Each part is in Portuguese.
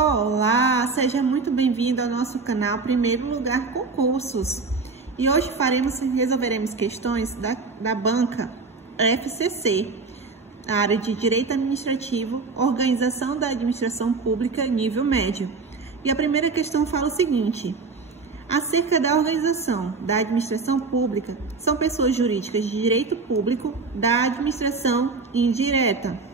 Olá, seja muito bem-vindo ao nosso canal Primeiro Lugar Concursos. E hoje resolveremos questões da banca FCC, na área de Direito Administrativo, Organização da Administração Pública nível médio. E a primeira questão fala o seguinte: acerca da organização da administração pública, são pessoas jurídicas de direito público da administração indireta.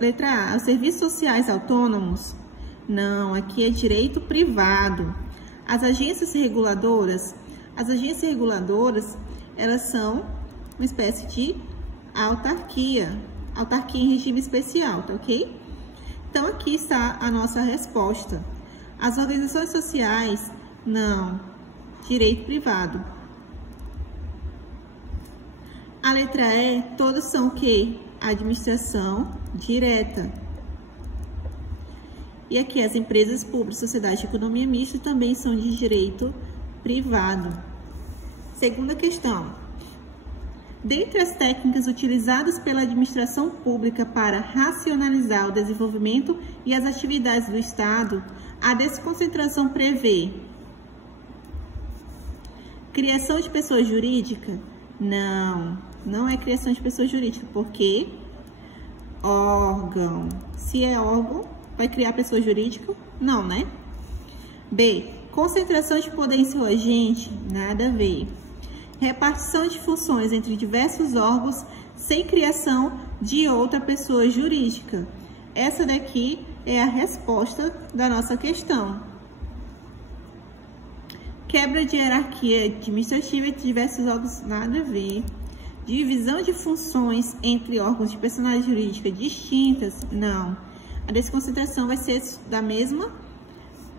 Letra A, os serviços sociais autônomos? Não, aqui é direito privado. As agências reguladoras? As agências reguladoras, elas são uma espécie de autarquia em regime especial, tá ok? Então, aqui está a nossa resposta. As organizações sociais? Não, direito privado. A letra E, todas são o quê? Administração direta. E aqui as empresas públicas, sociedade de economia mista também são de direito privado. Segunda questão. Dentre as técnicas utilizadas pela administração pública para racionalizar o desenvolvimento e as atividades do Estado, a desconcentração prevê criação de pessoa jurídica? Não é criação de pessoa jurídica, porque órgão. Se é órgão, vai criar pessoa jurídica? Não, né? B, concentração de poder em seu agente? Nada a ver. Repartição de funções entre diversos órgãos sem criação de outra pessoa jurídica. Essa daqui é a resposta da nossa questão. Quebra de hierarquia administrativa entre diversos órgãos? Nada a ver. Divisão de funções entre órgãos de personalidade jurídica distintas? Não. A desconcentração vai ser da mesma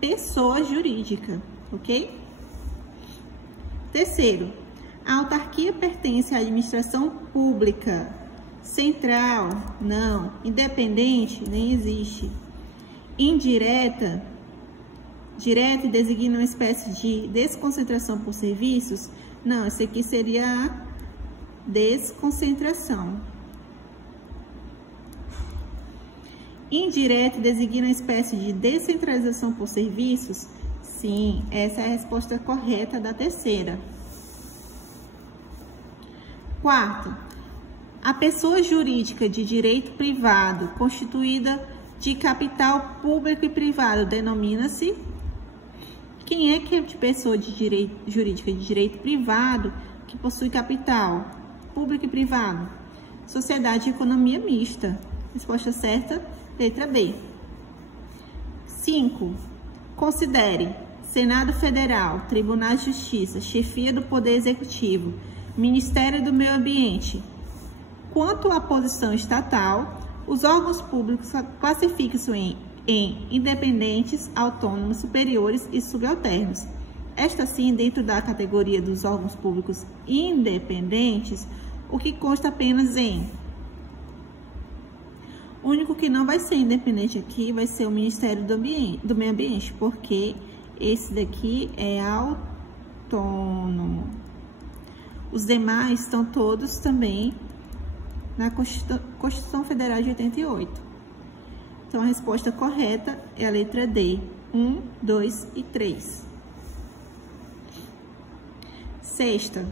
pessoa jurídica, ok? Terceiro, a autarquia pertence à administração pública central? Não. Independente? Nem existe. Indireta? Direta designa uma espécie de desconcentração por serviços? Não, esse aqui seria a desconcentração. Indireta designa uma espécie de descentralização por serviços? Sim, essa é a resposta correta da terceira. Quarto, a pessoa jurídica de direito privado constituída de capital público e privado denomina-se? Quem é que é de pessoa de direito jurídica de direito privado que possui capital público e privado? Sociedade de economia mista. Resposta certa, letra B. 5. Considere Senado Federal, Tribunal de Justiça, Chefia do Poder Executivo, Ministério do Meio Ambiente. Quanto à posição estatal, os órgãos públicos classificam-se em independentes, autônomos, superiores e subalternos. Esta sim, dentro da categoria dos órgãos públicos independentes, o que consta apenas em... O único que não vai ser independente aqui vai ser o Ministério do Meio Ambiente, porque esse daqui é autônomo. Os demais estão todos também na Constituição Federal de 88. Então, a resposta correta é a letra D, 1, 2 e 3. Sexta,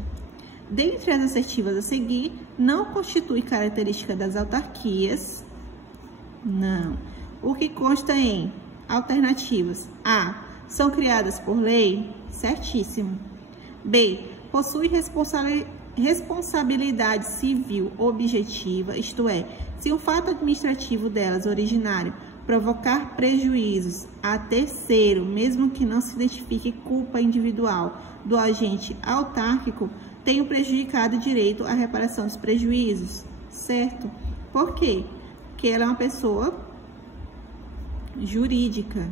dentre as assertivas a seguir, não constitui característica das autarquias? Não. O que consta em alternativas? A, são criadas por lei? Certíssimo. B, possui responsabilidade civil objetiva, isto é, se um fato administrativo delas originário provocar prejuízos a terceiro, mesmo que não se identifique culpa individual do agente autárquico, tenha prejudicado o direito à reparação dos prejuízos, certo? Por quê? Porque ela é uma pessoa jurídica.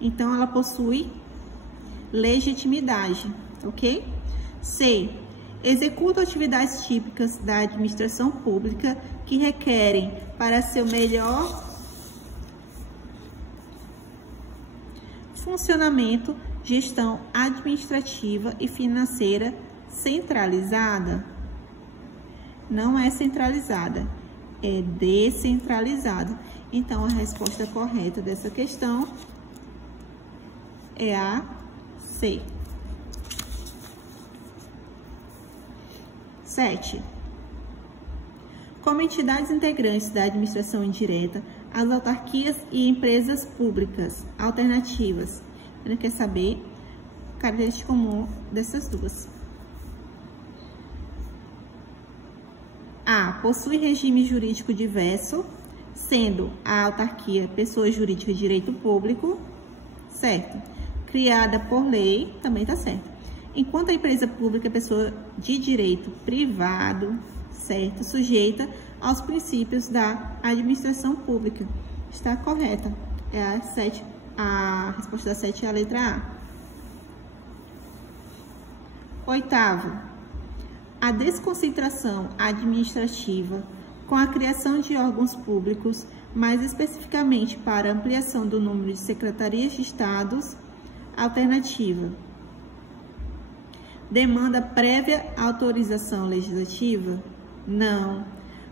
Então, ela possui legitimidade, ok? C. Executa atividades típicas da administração pública que requerem, para seu melhor funcionamento, gestão administrativa e financeira centralizada? Não é centralizada. É descentralizado. Então, a resposta correta dessa questão é a C. 7. Como entidades integrantes da administração indireta, as autarquias e empresas públicas alternativas. Ele quer saber a característica comum dessas duas. A. Possui regime jurídico diverso, sendo a autarquia pessoa jurídica de direito público, certo? Criada por lei, também tá certo. Enquanto a empresa pública é pessoa de direito privado, certo? Sujeita aos princípios da administração pública. Está correta. É a 7, a resposta da 7 é a letra A. 8º. A desconcentração administrativa com a criação de órgãos públicos, mais especificamente para ampliação do número de secretarias de estados, alternativa. Demanda prévia autorização legislativa? Não,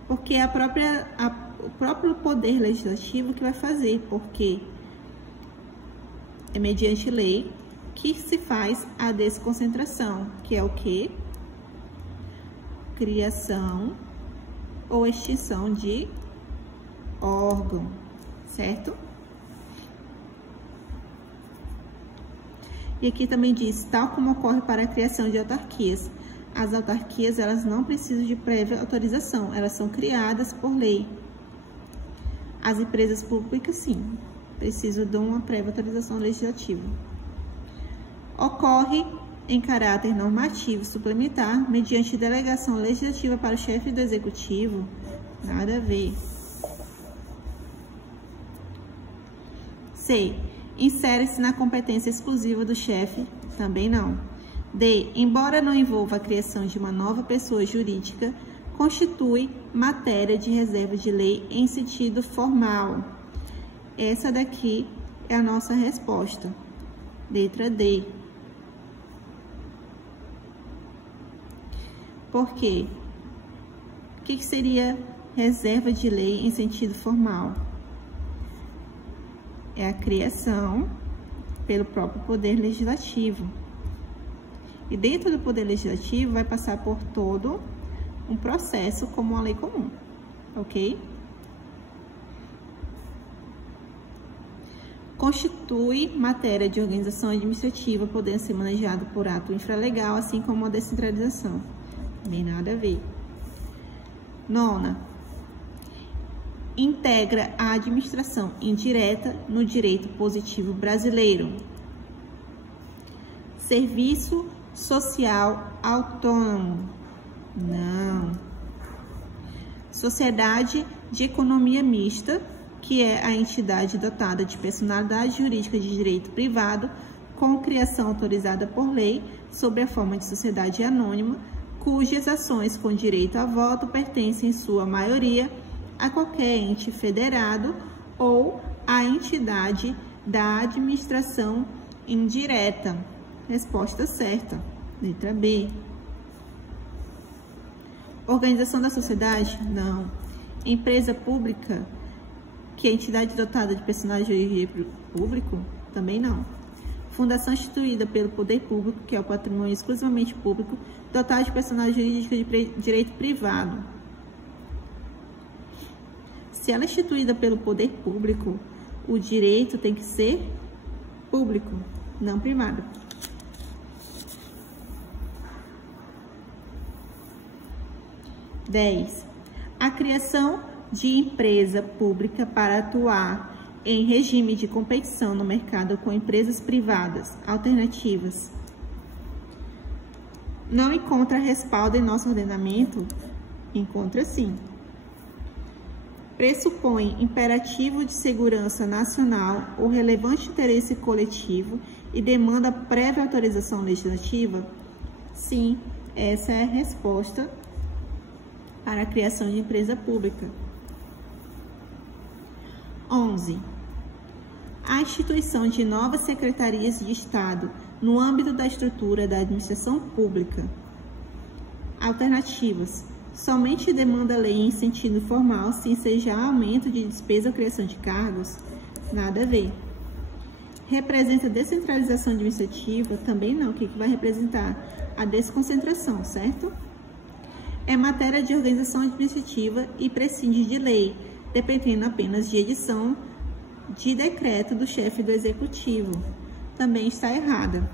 porque é o próprio poder legislativo que vai fazer, porque é mediante lei que se faz a desconcentração, que é o quê? Criação ou extinção de órgão, certo? E aqui também diz, tal como ocorre para a criação de autarquias. As autarquias, elas não precisam de prévia autorização, elas são criadas por lei. As empresas públicas, sim, precisam de uma prévia autorização legislativa. Ocorre em caráter normativo suplementar, mediante delegação legislativa para o chefe do executivo, nada a ver. C. Insere-se na competência exclusiva do chefe, também não. D. Embora não envolva a criação de uma nova pessoa jurídica, constitui matéria de reserva de lei em sentido formal. Essa daqui é a nossa resposta. Letra D. Por quê? O que seria reserva de lei em sentido formal? É a criação pelo próprio Poder Legislativo. E dentro do Poder Legislativo vai passar por todo um processo como uma lei comum, ok? Constitui matéria de organização administrativa, podendo ser manejado por ato infralegal, assim como a descentralização. Nem nada a ver. 9. Integra a administração indireta no direito positivo brasileiro. Serviço social autônomo. Não. Sociedade de economia mista, que é a entidade dotada de personalidade jurídica de direito privado, com criação autorizada por lei, sob a forma de sociedade anônima, cujas ações com direito a voto pertencem, em sua maioria, a qualquer ente federado ou à entidade da administração indireta. Resposta certa, letra B. Organização da sociedade? Não. Empresa pública, que é entidade dotada de personalidade jurídica público? Também não. Fundação instituída pelo poder público, que é o patrimônio exclusivamente público, dotada de personalidade jurídica de direito privado. Se ela é instituída pelo poder público, o direito tem que ser público, não privado. A criação de empresa pública para atuar em regime de competição no mercado com empresas privadas alternativas não encontra respaldo em nosso ordenamento? Encontra sim. Pressupõe imperativo de segurança nacional ou relevante interesse coletivo e demanda prévia autorização legislativa? Sim, essa é a resposta para a criação de empresa pública. 11. A instituição de novas secretarias de Estado no âmbito da estrutura da administração pública. Alternativas: Somente demanda lei em sentido formal se ensejar aumento de despesa ou criação de cargos? Nada a ver. Representa descentralização administrativa? Também não. O que vai representar? A desconcentração, certo? É matéria de organização administrativa e prescinde de lei, dependendo apenas de edição de decreto do chefe do executivo. Também está errada.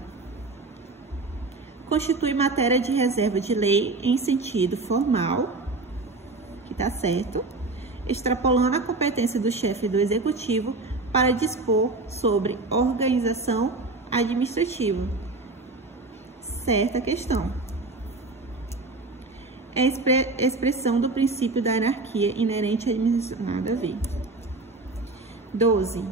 Constitui matéria de reserva de lei em sentido formal, que está certo, extrapolando a competência do chefe do executivo para dispor sobre organização administrativa. Certa questão. É expressão do princípio da anarquia inerente à administração. Nada a ver. 12.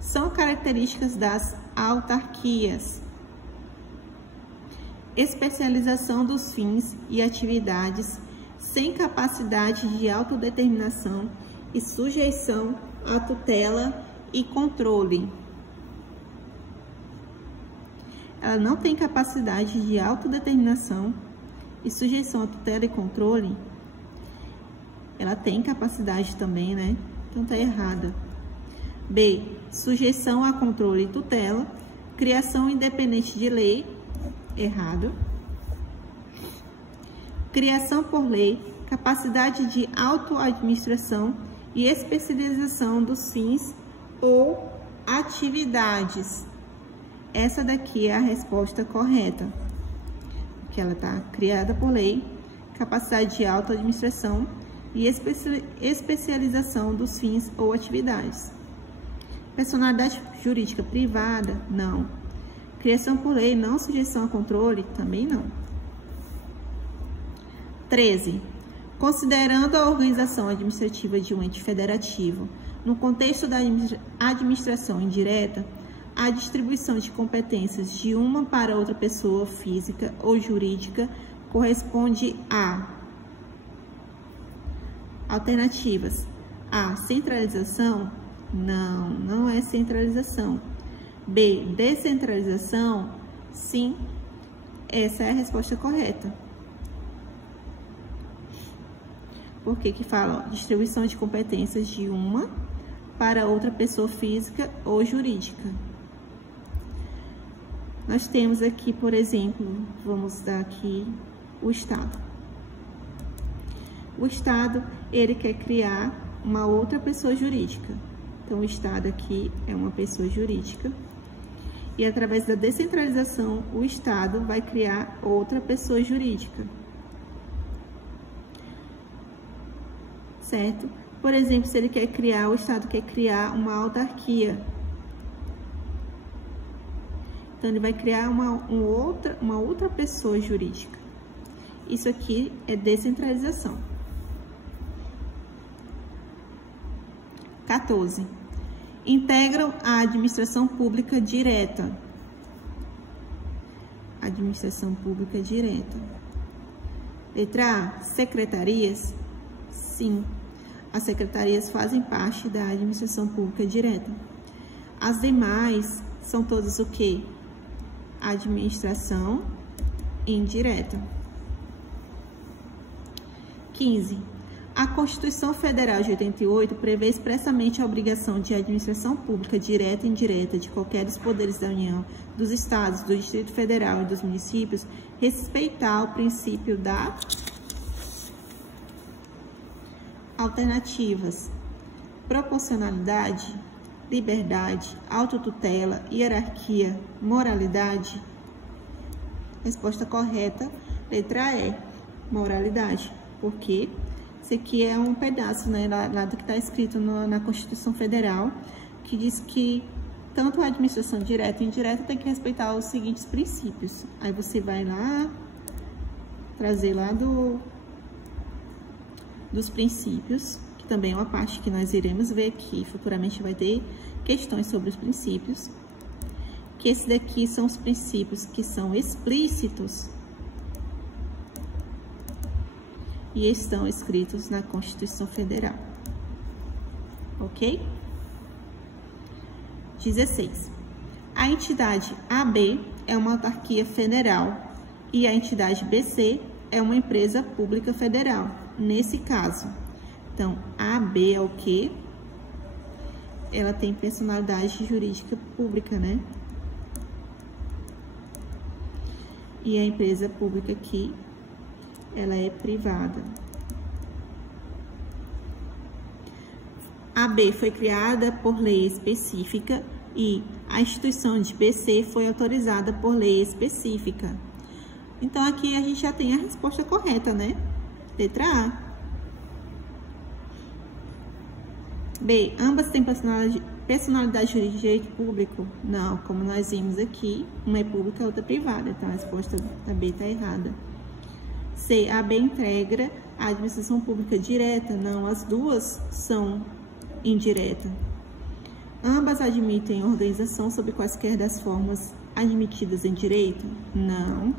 São características das autarquias. Especialização dos fins e atividades sem capacidade de autodeterminação e sujeição à tutela e controle. Ela não tem capacidade de autodeterminação e sujeição à tutela e controle. Ela tem capacidade também, né? Então tá errada. B. Sujeição a controle e tutela. Criação independente de lei. Errado. Criação por lei. Capacidade de autoadministração e especialização dos fins ou atividades. Essa daqui é a resposta correta. Porque ela está criada por lei. Capacidade de autoadministração e especialização dos fins ou atividades. Personalidade jurídica privada? Não. Criação por lei, não. Sujeição a controle? Também não. 13. Considerando a organização administrativa de um ente federativo, no contexto da administração indireta, a distribuição de competências de uma para outra pessoa física ou jurídica corresponde a alternativas. A. Centralização? Não, não é centralização. B. Descentralização? Sim, essa é a resposta correta. Por que fala? Ó, distribuição de competências de uma para outra pessoa física ou jurídica. Nós temos aqui, por exemplo, vamos dar aqui o Estado. O Estado, ele quer criar uma outra pessoa jurídica. Então, o Estado aqui é uma pessoa jurídica. E, através da descentralização, o Estado vai criar outra pessoa jurídica. Certo? Por exemplo, se ele quer criar, o Estado quer criar uma autarquia. Então, ele vai criar uma outra pessoa jurídica. Isso aqui é descentralização. 14. Integram a administração pública direta. Administração pública direta. Letra A, secretarias? Sim, as secretarias fazem parte da administração pública direta. As demais são todas o quê? Administração indireta. 15. A Constituição Federal de 88 prevê expressamente a obrigação de administração pública direta e indireta de qualquer dos poderes da União, dos Estados, do Distrito Federal e dos municípios respeitar o princípio da alternativas, proporcionalidade, liberdade, autotutela, hierarquia, moralidade. Resposta correta, letra E, moralidade. Por quê? Isso aqui é um pedaço, né, lá do que está escrito na Constituição Federal, que diz que tanto a administração direta e indireta tem que respeitar os seguintes princípios. Aí você vai lá, trazer lá dos princípios, que também é uma parte que nós iremos ver aqui, futuramente vai ter questões sobre os princípios, que esses daqui são os princípios que são explícitos e estão escritos na Constituição Federal. Ok? 16. A entidade AB é uma autarquia federal e a entidade BC é uma empresa pública federal, nesse caso. Então, a AB é o quê? Ela tem personalidade jurídica pública, né? E a empresa pública aqui, ela é privada. A B foi criada por lei específica e a instituição de BC foi autorizada por lei específica. Então, aqui a gente já tem a resposta correta, né? Letra A. B. Ambas têm personalidade jurídica de direito público? Não, como nós vimos aqui, uma é pública e a outra é privada. Então, a resposta da B está errada. C. A B integra a administração pública direta? Não, as duas são indireta. Ambas admitem organização sob quaisquer das formas admitidas em direito? Não.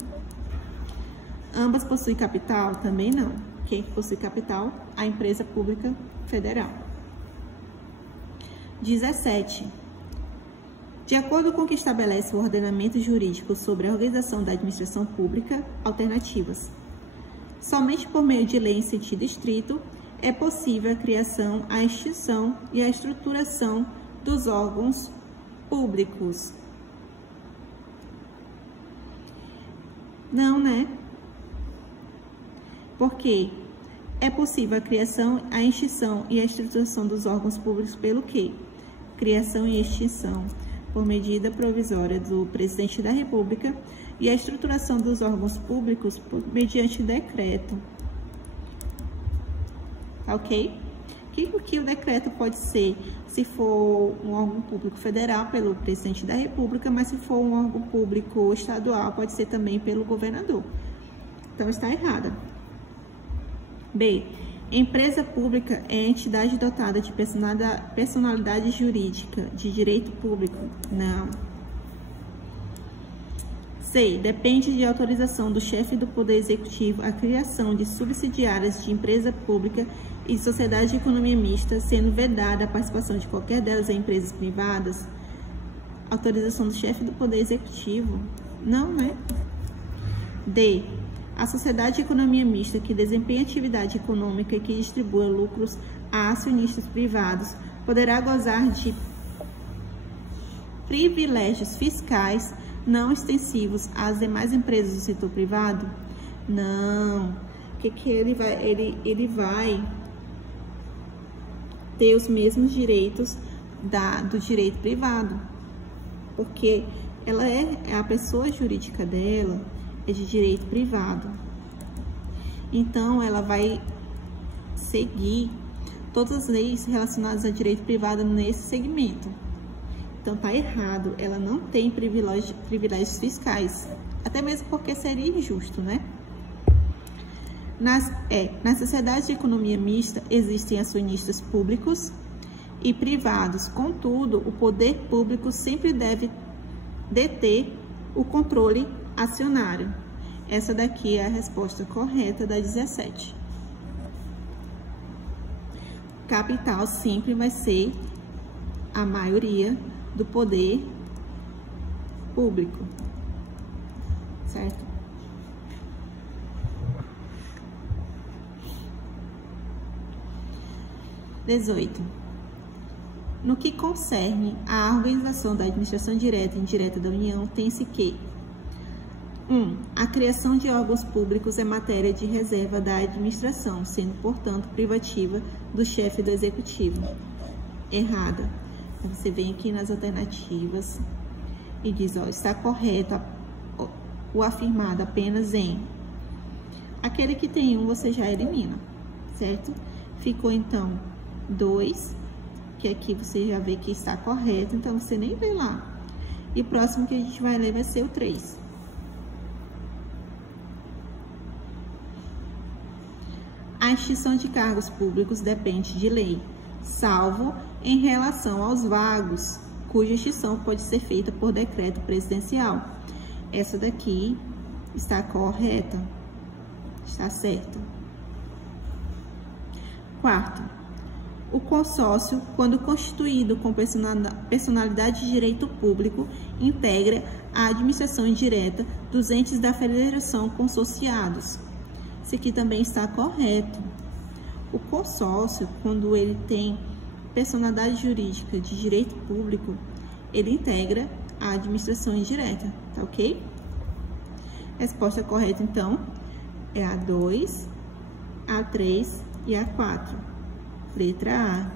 Ambas possuem capital? Também não. Quem possui capital? A empresa pública federal. 17. De acordo com o que estabelece o ordenamento jurídico sobre a organização da administração pública, alternativas. Somente por meio de lei em sentido estrito é possível a criação, a extinção e a estruturação dos órgãos públicos. Não, né? Porque é possível a criação, a extinção e a estruturação dos órgãos públicos pelo quê? Criação e extinção por medida provisória do Presidente da República e a estruturação dos órgãos públicos mediante decreto. Ok? O que o decreto pode ser? Se for um órgão público federal, pelo Presidente da República, mas se for um órgão público estadual, pode ser também pelo governador. Então, está errada. B. Empresa pública é entidade dotada de personalidade jurídica de direito público? Não. C. Depende de autorização do chefe do Poder Executivo a criação de subsidiárias de empresa pública e sociedade de economia mista, sendo vedada a participação de qualquer delas em empresas privadas? Autorização do chefe do Poder Executivo? Não, né? D. A sociedade de economia mista que desempenha atividade econômica e que distribua lucros a acionistas privados poderá gozar de privilégios fiscais não extensivos às demais empresas do setor privado? Não. Ele vai ter os mesmos direitos do direito privado, porque ela a pessoa jurídica dela é de direito privado. Então, ela vai seguir todas as leis relacionadas a direito privado nesse segmento. Então, tá errado. Ela não tem privilégios fiscais. Até mesmo porque seria injusto, né? Nas sociedades de economia mista, existem acionistas públicos e privados. Contudo, o poder público sempre deve deter o controle acionário. Essa daqui é a resposta correta da 17. Capital sempre vai ser a maioria do poder público, certo? (18) No que concerne à organização da administração direta e indireta da União, tem-se que 1. A criação de órgãos públicos é matéria de reserva da administração, sendo, portanto, privativa do chefe do executivo. Errada. Então, você vem aqui nas alternativas e diz, ó, está correto o afirmado apenas em... Aquele que tem um, você já elimina, certo? Ficou, então, 2, que aqui você já vê que está correto, então você nem vê lá. E o próximo que a gente vai ler vai ser o 3. A extinção de cargos públicos depende de lei, salvo em relação aos vagos, cuja extinção pode ser feita por decreto presidencial. Essa daqui está correta, está certa. 4. O consórcio, quando constituído com personalidade de direito público, integra a administração indireta dos entes da federação consorciados. Isso aqui também está correto. O consórcio, quando ele tem personalidade jurídica de direito público, ele integra a administração indireta, tá ok? Resposta correta, então, é a 2, a 3 e a 4. Letra A.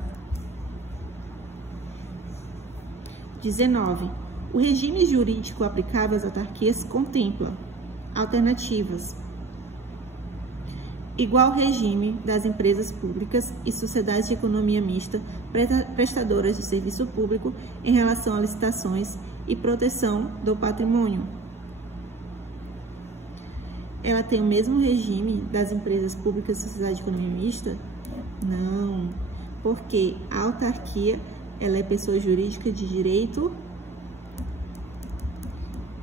19. O regime jurídico aplicável às autarquias contempla alternativas: igual regime das empresas públicas e sociedades de economia mista prestadoras de serviço público em relação a licitações e proteção do patrimônio. Ela tem o mesmo regime das empresas públicas e sociedade de economia mista? Não, porque a autarquia, ela é pessoa jurídica de direito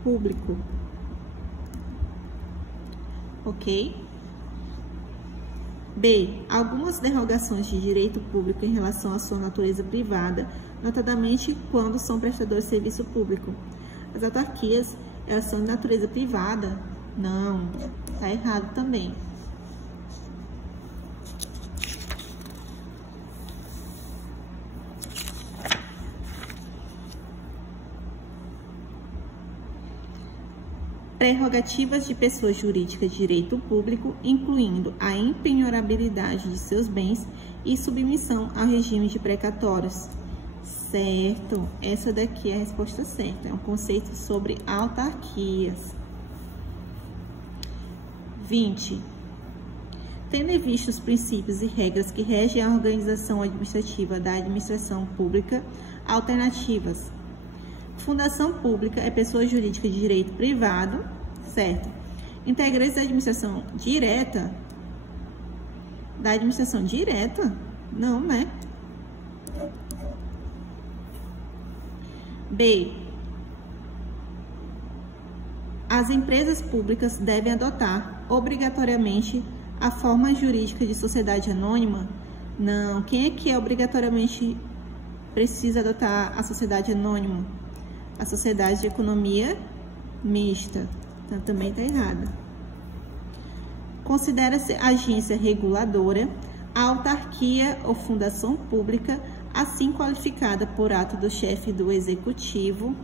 público. Ok? B. Algumas derrogações de direito público em relação à sua natureza privada, notadamente quando são prestadores de serviço público. As autarquias, elas são de natureza privada? Não, tá errado também. Prerrogativas de pessoa jurídica de direito público, incluindo a impenhorabilidade de seus bens e submissão ao regime de precatórios. Certo, essa daqui é a resposta certa, é um conceito sobre autarquias. 20. Tendo em vista os princípios e regras que regem a organização administrativa da administração pública, alternativas: fundação pública é pessoa jurídica de direito privado, certo? Integrantes da administração direta? Da administração direta? Não, né? B. As empresas públicas devem adotar obrigatoriamente a forma jurídica de sociedade anônima? Não. Quem é que obrigatoriamente precisa adotar a sociedade anônima? A sociedade de economia mista. Então, também está errada. Considera-se agência reguladora a autarquia ou fundação pública, assim qualificada por ato do chefe do executivo,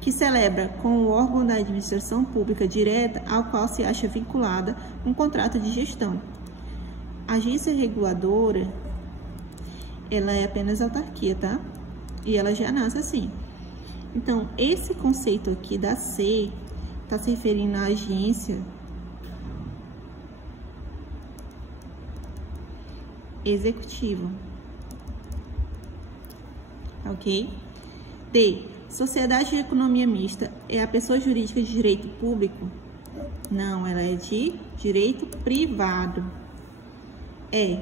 que celebra com o órgão da administração pública direta ao qual se acha vinculada um contrato de gestão. A agência reguladora, ela é apenas autarquia, tá? E ela já nasce assim. Então, esse conceito aqui da C está se referindo à agência executiva. Ok? D. Sociedade de economia mista é a pessoa jurídica de direito público? Não, ela é de direito privado. E.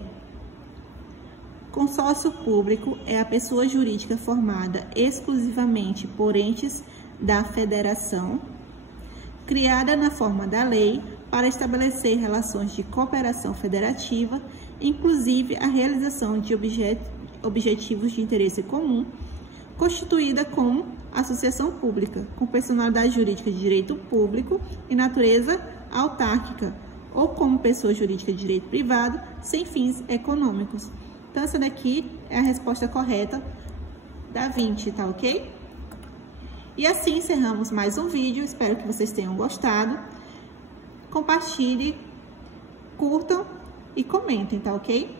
Consórcio público é a pessoa jurídica formada exclusivamente por entes da federação, criada na forma da lei para estabelecer relações de cooperação federativa, inclusive a realização de objetivos de interesse comum, constituída como associação pública, com personalidade jurídica de direito público e natureza autárquica, ou como pessoa jurídica de direito privado, sem fins econômicos. Então, essa daqui é a resposta correta da 20, tá ok? E assim encerramos mais um vídeo, espero que vocês tenham gostado. Compartilhe, curtam e comentem, tá ok?